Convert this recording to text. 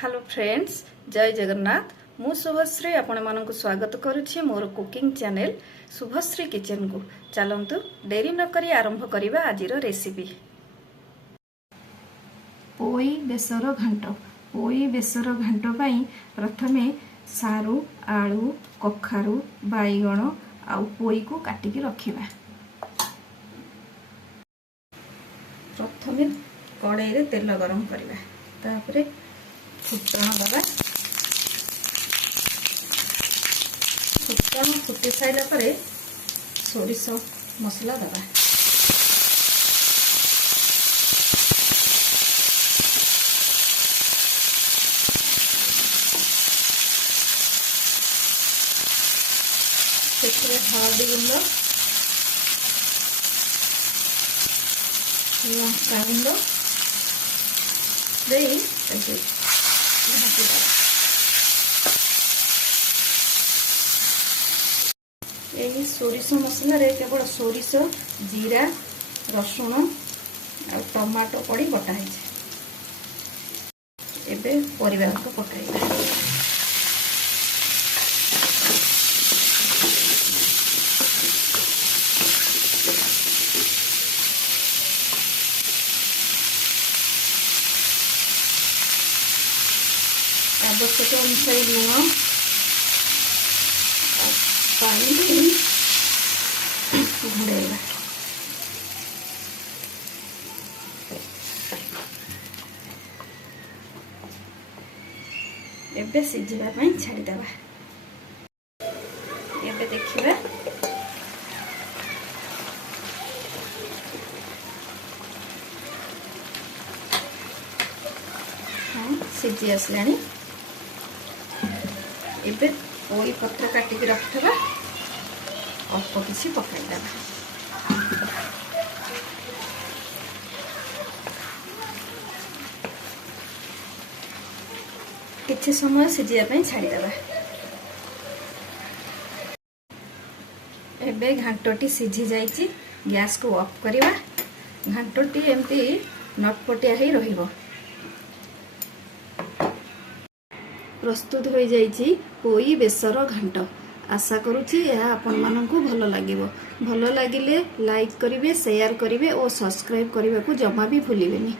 Hello friends, जय जगन्नाथ। मु शुभश्री आपण मानक स्वागत करुछि मोर कुकिंग चैनल शुभश्री किचन को। चलंतु देरी न करी आरंभ करिबा आजिर रेसिपी। पोई बेसर घांट। पोई बेसर घांट पई प्रथमे सारू, आलू, कखारू, बाईगण आउ पोई को काटिकी रखिबा। प्रथमे कड़ाई रे तेल गरम करिबा, तापरे फुटण दबा। फुटण फुटी साइला परे सोरिष मसला दबा। ସେଥିରେ ହଳଦୀ ଗୁଣ୍ଡ, ଲଙ୍କା ଗୁଣ୍ଡ ଦେଇ ଭାଜିଦେବା। ଏହି ସୋରିଷ ମସଲାରେ କେବଳ ସୋରିଷ, ଜିରା, ରସୁଣ ଆଉ ଟମାଟୋ ପଡ଼ି ବଟା ହେଇଛି। ଏବେ ପରିବାକୁ ପକାଇବା। आवश्यक अनुसार लुण पानी घोड़ेगा। एबे सिझिबा पई छाड़ी देबा। एबे देखिबा सिझी आसलानी। एबे पोई पत्र काटिकी रखिबा, अल्प किसी पकाइदेबा। किछि समय सिझिया पई छाड़ीदेबा। एबे घांटटी सिझी जाइछि, गैस को ऑफ करिबा। घांटटी एमती नटपटिया ही रहिबो। प्रस्तुत हो जाइछि पोई बेसर घांट। आशा करुछि यह आपण माननकु भलो लागिबो। भलो लागिले लाइक करिवे, शेयर करिवे और सब्सक्राइब करबा को जमा भी भूलिबेनी।